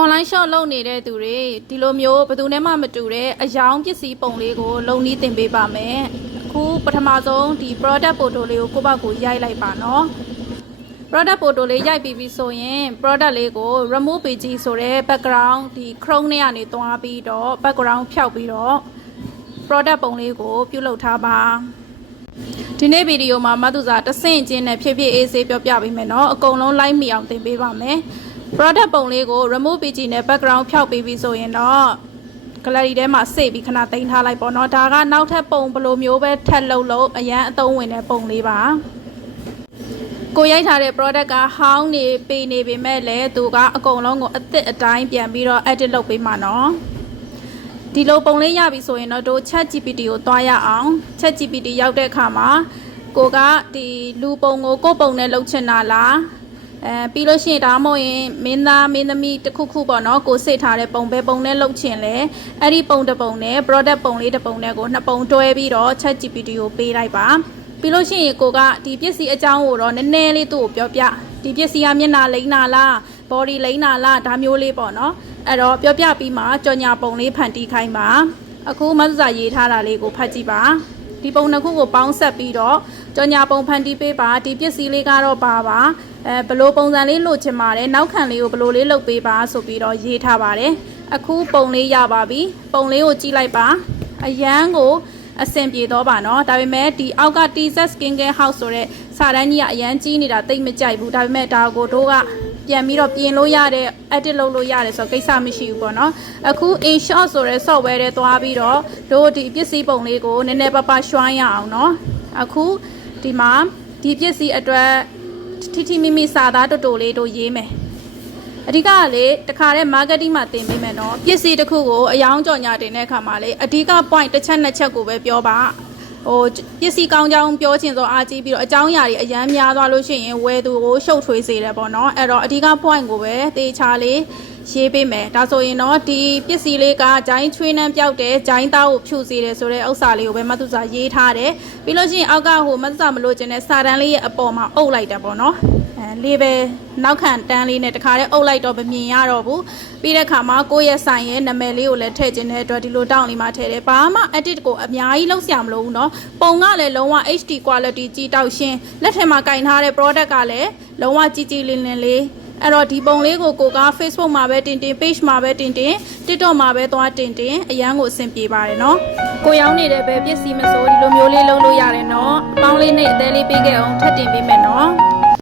online shop လုပ်နေတဲ့သူတွေဒီလိုမျိုးဘယ်သူနဲ့မှမတူတဲ့အယောင်ပစ္စည်းပုံလေးကိုလုံနည်းတင်ပေးပါမယ်အခုပထမဆုံးဒီ product photo လေးကိုကိုယ့်ဘက်ကိုရိုက်လိုက်ပါနော် product photo လေးရိုက်ပြီးပြီဆိုရင် product လေးကို remove page ဆိုတဲ့ background ဒီ Chrome နဲ့ကနေသွားပြီးတော့ background ဖျောက်ပြီးတော့ product ပုံလေးကိုပြုလုပ်ထားပါဒီနေ့ဗီဒီယိုမှာမသူစာတဆင့်ချင်းနဲ့ဖြည်းဖြည်းအေးဆေးပြောပြပေးမယ်နော်အကုန်လုံး like မိအောင်သင်ပေးပါမယ် product ပုံလေးကို remove page နဲ့ background ဖျောက်ပေးပြီးဆိုရင်တော့ gallery ထဲမှာစိတ်ပြီးခဏတင်ထားလိုက်ပေါ့နော်ဒါကနောက်ထပ်ပုံဘလိုမျိုးပဲထပ်လုပ်အရန်အသုံးဝင်တဲ့ပုံလေးပါကိုရိုက်ထားတဲ့ product ကဟောင်းနေပေးနေပေမဲ့လည်းသူကအကုန်လုံးကိုအသစ်အတိုင်းပြန်ပြီးတော့ edit လုပ်ပေးမှာနော်ဒီလိုပုံလေးရပြီဆိုရင်တော့တို့ ChatGPT ကိုတွားရအောင် ChatGPT ရောက်တဲ့အခါမှာကိုကဒီလူပုံကိုကိုပုံနဲ့လုပ်ချင်တာလားပြီးလို့ရှိရင်ဒါမှမဟုတ်ရင်မင်းသားမင်းသမီးတစ်ခုခုပေါ့နော်ကိုစိတ်ထားတဲ့ပုံပဲပုံနဲ့လုပ်ချင်လဲအဲ့ဒီပုံတစ်ပုံနဲ့ product ပုံလေးတစ်ပုံနဲ့ကိုနှစ်ပုံတွဲပြီးတော့ ChatGPT ကိုပေးလိုက်ပါပြီးလို့ရှိရင်ကိုကဒီပစ္စည်းအကြောင်းကိုတော့နည်းနည်းလေးသူ့ကိုပြောပြဒီပစ္စည်းကမျက်နှာလိမ့်နာလား body လိမ့်နာလားဒါမျိုးလေးပေါ့နော်အဲ့တော့ပြောပြပြီးမှကြော်ညာပုံလေးဖန်တီးခိုင်းပါအခုမဆူစာရေးထားတာလေးကိုဖတ်ကြည့်ပါဒီပုံတစ်ခုကိုပေါင်းဆက်ပြီးတော့ကြော်ညာပုံဖန်တီးပေးပါဒီပစ္စည်းလေးကတော့ပါဘလို့ပုံစံလေးလိုချင်ပါတယ်နောက်ခံလေးကိုဘလို့လေးလုပ်ပေးပါဆိုပြီးတော့ရေးထားပါတယ်အခုပုံလေးရပါပြီပုံလေးကိုကြည့်လိုက်ပါအရန်ကိုအဆင်ပြေတော့ပါနော်ဒါပေမဲ့ဒီအောက်က TZ Skin Care House ဆိုတဲ့စာတန်းကြီးကအရန်ကြီးနေတာတိတ်မကြိုက်ဘူးဒါပေမဲ့ဒါကိုတို့ကပြန်ပြီးတော့ပြင်လို့ရတယ် edit လုပ်လို့ရတယ်ဆိုတော့ကိစ္စမရှိဘူးပေါ့နော်အခု InShot ဆိုတဲ့ software ထဲသွားပြီးတော့တို့ဒီပစ္စည်းပုံလေးကိုနည်းနည်းပါးပါးရွှိုင်းရအောင်နော်အခုဒီမှာဒီပစ္စည်းအတွက်ထိမိမိစာသားတူလေးတို့ရေးမယ်အဓိကကလေတခါတည်း marketing မှာတင်ပေးမယ်နော်ပစ္စည်းတစ်ခုကိုအယောင်ကြော်ညာတင်တဲ့အခါမှာလေအဓိက point တစ်ချက်နှစ်ချက်ကိုပဲပြောပါဟိုပစ္စည်းကောင်းကြောင်းပြောချင်ဆိုအားကြီးပြီးတော့အကြောင်းအရာတွေအရန်များသွားလို့ရှိရင်ဝယ်သူကိုရှုပ်ထွေးစေတယ်ပေါ့နော်အဲ့တော့အဓိက point ကိုပဲတေချာလေးရေးပေးမယ်ဒါဆိုရင်တော့ဒီပစ္စည်းလေးကဂျိုင်းချွေးနှမ်းပြောက်တယ်ဂျိုင်းသားကိုဖြူစေတယ်ဆိုတဲ့ဥစ္စာလေးကိုပဲမသူစာရေးထားတယ်ပြီးလို့ရှိရင်အောက်ကဟိုမသူစာမလို့ခြင်းနဲ့စာတန်းလေးရဲ့အပေါ်မှာအုပ်လိုက်တယ်ပေါ့နော်လေးပဲနောက်ခံတန်းလေးနဲ့တခါတည်းအုပ်လိုက်တော့မမြင်ရတော့ဘူးပြီးတဲ့အခါမှာကိုယ့်ရဲ့ဆိုင်ရဲ့နာမည်လေးကိုလည်းထည့်ခြင်းတဲ့အတွက်ဒီလိုတောင်းလေးမှထည့်တယ်ဘာမှ edit ကိုအများကြီးလုပ်စရာမလိုဘူးเนาะပုံကလည်းလုံးဝ HD quality ကြည်တောက်ရှင်းလက်ထက်မှာကင်ထားတဲ့ product ကလည်းလုံးဝကြည်ကြည်လင်းလင်းလေးအဲ့တော့ဒီပုံလေးကိုက Facebook မှာပဲတင် page မှာပဲတင် TikTok မှာပဲသွားတင်အရန်ကိုအဆင်ပြေပါတယ်เนาะကိုရောင်းနေတဲ့ပဲပစ္စည်းမစိုးဒီလိုမျိုးလေးလုပ်လို့ရတယ်เนาะအပေါင်းလေးနဲ့အသေးလေးပေးခဲ့အောင်ထပ်တင်ပေးမယ်เนาะ